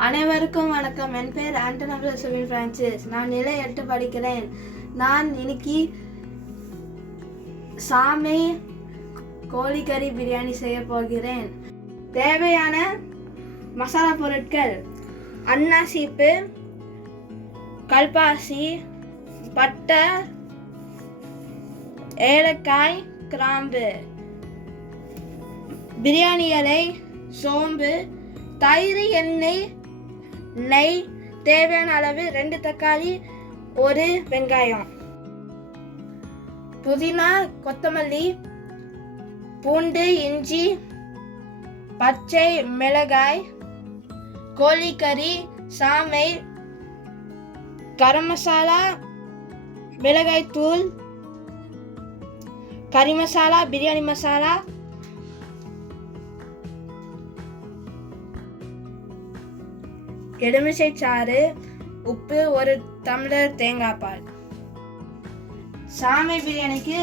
அனைவருக்கும் வணக்கம். என் பேர் ஆண்டனி சுவின் பிரான்சிஸ். நான் நிலை 8 படிக்கிறேன். நான் இன்னைக்கு சாமை கோழிக்கறி பிரியாணி செய்ய போகிறேன். தேவையான மசாலா பொருட்கள்: அன்னாசிப்பு, கல்பாசி, பட்டை, ஏலக்காய், கிராம்பு, பிரியாணி இலை, சோம்பு, தயிர், எண்ணெய், நெய், தேவையான அளவு 2 தக்காளி, 1 வெங்காயம், புதினா, கொத்தமல்லி, பூண்டு, இஞ்சி, பச்சை மிளகாய், கோழிக்கறி, சாமை, கரம் மசாலா, மிளகாய் தூள், கறி மசாலா, பிரியாணி மசாலா, எலுமிச்சை சாறு, உப்பு, 1 டம்ளர் தேங்காய் பால். சாமை பிரியாணிக்கு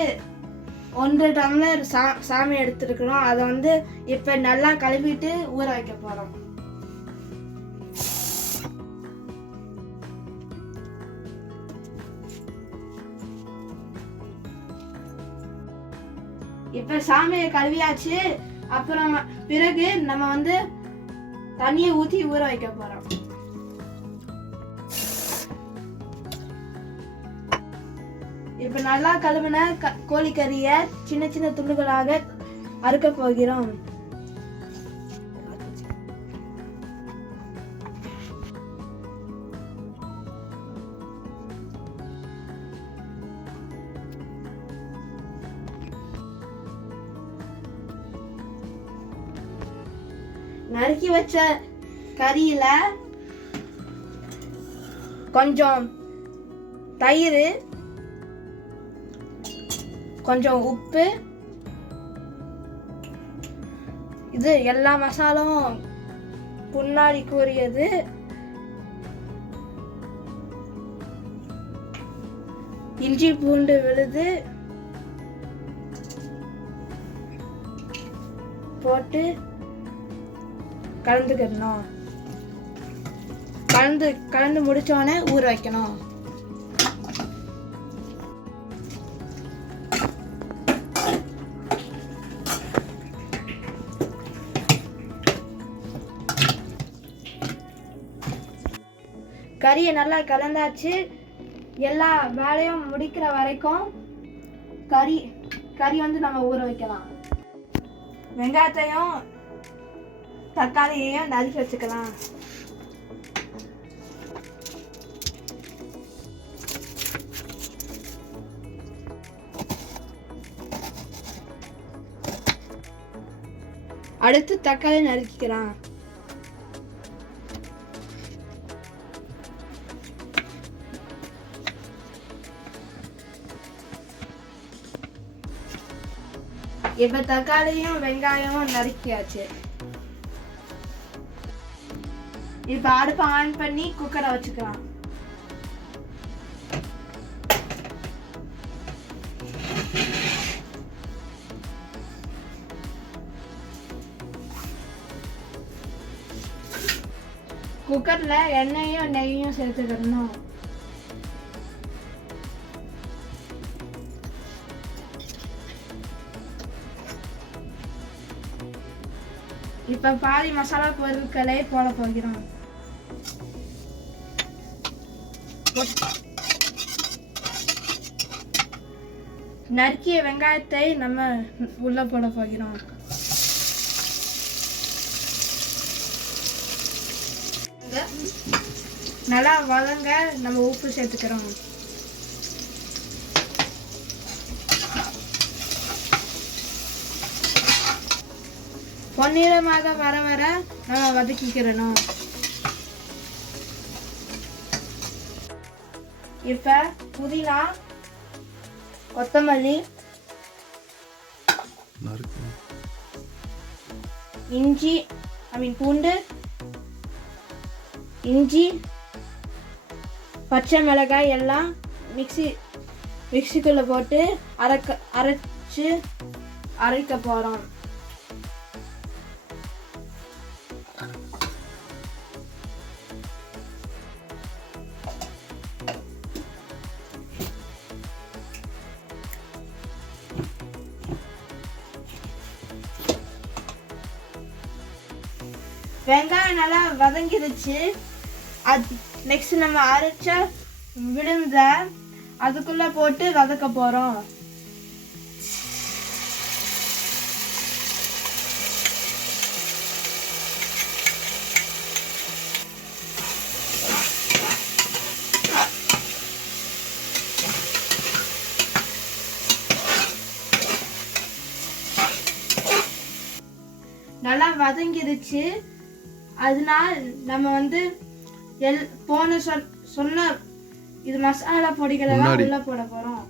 1 டம்ளர் சாமை எடுத்துருக்கிறோம். அதை இப்போ நல்லா கழுவிட்டு ஊற வைக்க போகிறோம். இப்போ சாமையை கழுவியாச்சு. அப்புறம் பிறகு நம்ம தண்ணியை ஊற்றி ஊற வைக்க போகிறோம். இப்போ நல்லா கழுவின கோழிக்கறியை சின்ன சின்ன துண்டுகளாக அறுக்க போகிறோம். நறுக்கி வச்ச கறியில கொஞ்சம் தயிர், கொஞ்சம் உப்பு, இது எல்லா மசாலும் புன்னாடி கூறியது, இஞ்சி பூண்டு விழுது போட்டு கலந்துக்கணும். கலந்து முடிச்சோடனே ஊற வைக்கணும். கறியை நல்லா கலந்தாச்சு. எல்லா வேலையும் முடிக்கிற வரைக்கும் கறி நம்ம ஊற வைக்கலாம். வெங்காயத்தையும் தக்காளியையும் நறுக்கி வச்சுக்கலாம். அடுத்து தக்காளி நறுக்கிக்கலாம். இப்ப தக்காளியும் வெங்காயமும் நறுக்கியாச்சு. இப்ப அடுப்பை ஆன் பண்ணி குக்கரை வச்சுக்கலாம். குக்கர்ல எண்ணெயும் நெய்யும் சேர்த்துக்கணும். இப்ப பாதி மசாலா பொருட்களை போட போகிறோம். நறுக்கிய வெங்காயத்தை நம்ம உள்ள போட போகிறோம். நல்லா வதங்க நம்ம உப்பு சேர்த்துக்கிறோம். பொன்னிறமாக வர நம்ம வதக்கிக்கிறணும். இப்ப புதினா, கொத்தமல்லி, பூண்டு, இஞ்சி, பச்சை மிளகாய் எல்லாம் மிக்சிக்குள்ள போட்டு அரைக்க போறோம். வெங்காயம் நல்லா வதங்கிடுச்சு. அது நெக்ஸ்ட் நம்ம அரைச்ச விழுந்த அதுக்குள்ள போட்டு வதக்க போறோம். நல்லா வதங்கிடுச்சு. அதனால நம்ம சொன்ன இது மசாலா பொடிகளை எல்லாம் உள்ள போட போறோம்.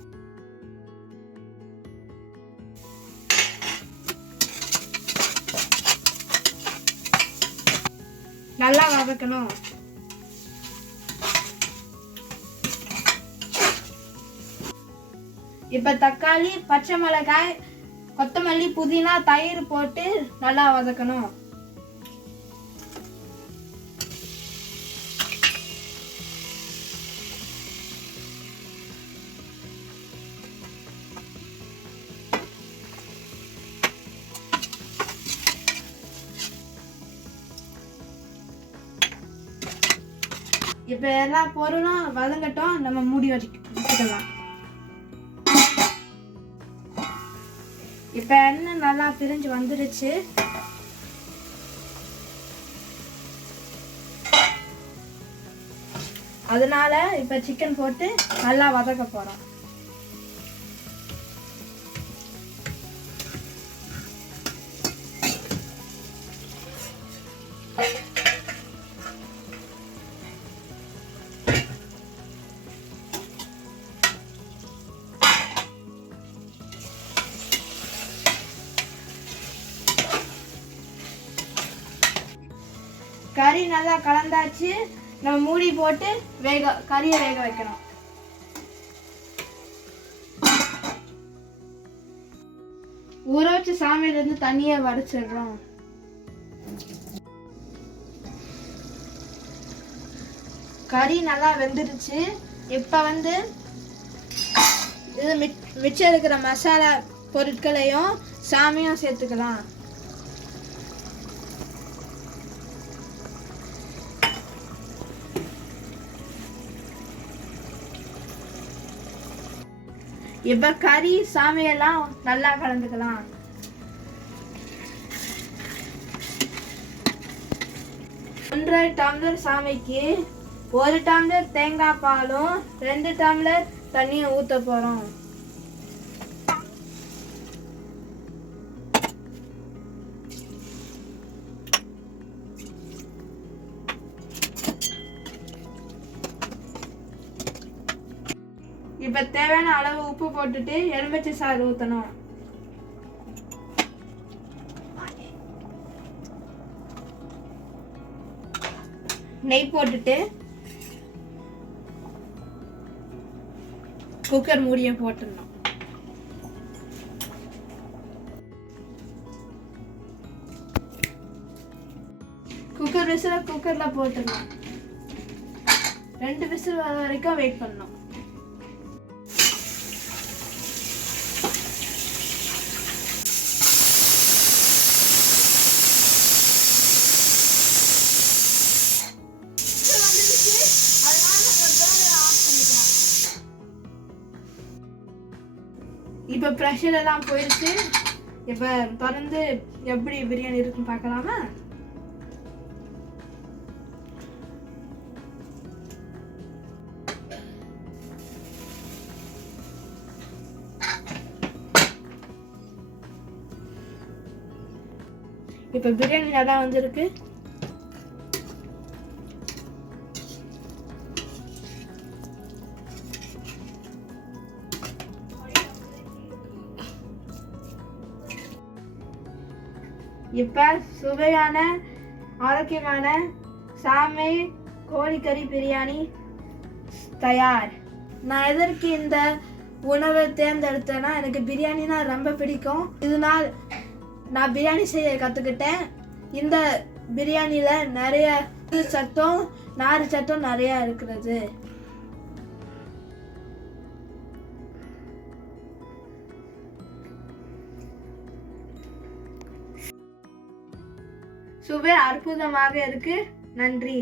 நல்லா வதக்கணும். இப்ப தக்காளி, பச்சை மிளகாய், கொத்தமல்லி, புதினா, தயிர் போட்டு நல்லா வதக்கணும். இப்ப எல்லா பொருளும் வதங்கட்டும். நம்ம மூடி வச்சுக்கலாம். இப்ப எண்ணெய் நல்லா பிரிஞ்சு வந்துருச்சு. அதனால இப்ப சிக்கன் போட்டு நல்லா வதக்க போறோம். கறி நல்லா கலந்தாச்சு. நம்ம மூடி போட்டு கறியை வேக வைக்கணும். ஊற வச்சு சாமியில இருந்து தண்ணியை வடிச்சிடுறோம். கறி நல்லா வெந்துருச்சு. இப்ப இது மிச்சம் இருக்கிற மசாலா பொருட்களையும் சாமியும் சேர்த்துக்கலாம். இப்ப கறி சாமியெல்லாம் நல்லா கலந்துக்கலாம். ஒன்றரை டம்ளர் சாமிக்கு 1 டம்ளர் தேங்காய் பாலும் 2 டம்ளர் தண்ணியும் ஊத்த போறோம். இப்ப தேவையான அளவு உப்பு போட்டுட்டு எலுமிச்சை சாறு ஊத்தணும். நெய் போட்டுட்டு குக்கர் மூடியை போட்டுடணும். குக்கர் விசில குக்கர்ல போட்டுடணும். 2 விசில் வர வரைக்கும் வெயிட் பண்ணணும். இப்ப பிரஷர் எல்லாம் போயிடுச்சு. இப்ப திறந்து எப்படி பிரியாணி இருக்குன்னு பார்க்கலாமா? இப்ப பிரியாணி நல்லா வந்திருக்கு. இப்ப சுவையான ஆரோக்கியமான சாமை கோழிக்கறி பிரியாணி தயார். நான் எதற்கு இந்த உணவை தேர்ந்தெடுத்தேன்னா, எனக்கு பிரியாணினா ரொம்ப பிடிக்கும். இதனால் நான் பிரியாணி செய்ய கற்றுக்கிட்டேன். இந்த பிரியாணியில் நிறைய சத்தம் நார் சத்தம் நிறையா இருக்கிறது. சுவை அற்புதமாக இருக்கு. நன்றி.